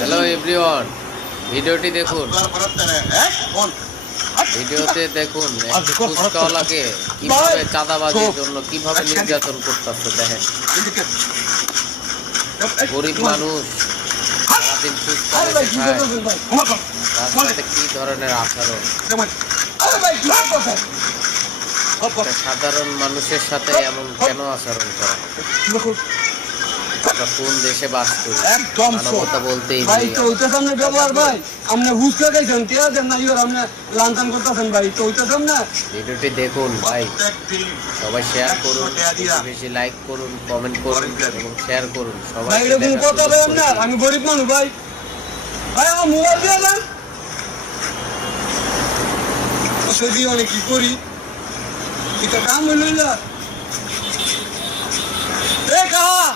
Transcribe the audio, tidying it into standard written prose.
Hello everyone, ভিডিওটি দেখুন। ভিডিওতে দেখুন ফুচকাওয়ালাকে কিভাবে চাঁদাবাজির জন্য কিভাবে নির্যাতন করতেছে। দেখেন, গরিব মানুষ সারাদিন ফুচকা বেঁচে খায়, তার সাথে কি ধরনের আচরণ। সাধারণ মানুষের সাথে এমন কেন আচরণ করা? আমরা কোন দেশে বাস করি? মানবতা বলতেই ভাই তো ওইটা সামনে ব্যবহার ভাই আপনি হুস্কা খাইছেন কে দেন না ইওর আপনি লাঞ্ছন করতেছেন ভাই তো ওইটা সামনে ভিডিওটি দেখুন ভাই, সবাই শেয়ার করুন, বেশি লাইক করুন, কমেন্ট করুন এবং শেয়ার করুন। সবাই ভাই এরকম কথা বলেন না, আমি গরিব মানুষ ভাই। ভাই আমার মোবাইল দিয়ে দেন, যদি অনেক কি করি এটা কাম হইল না। এ কাহা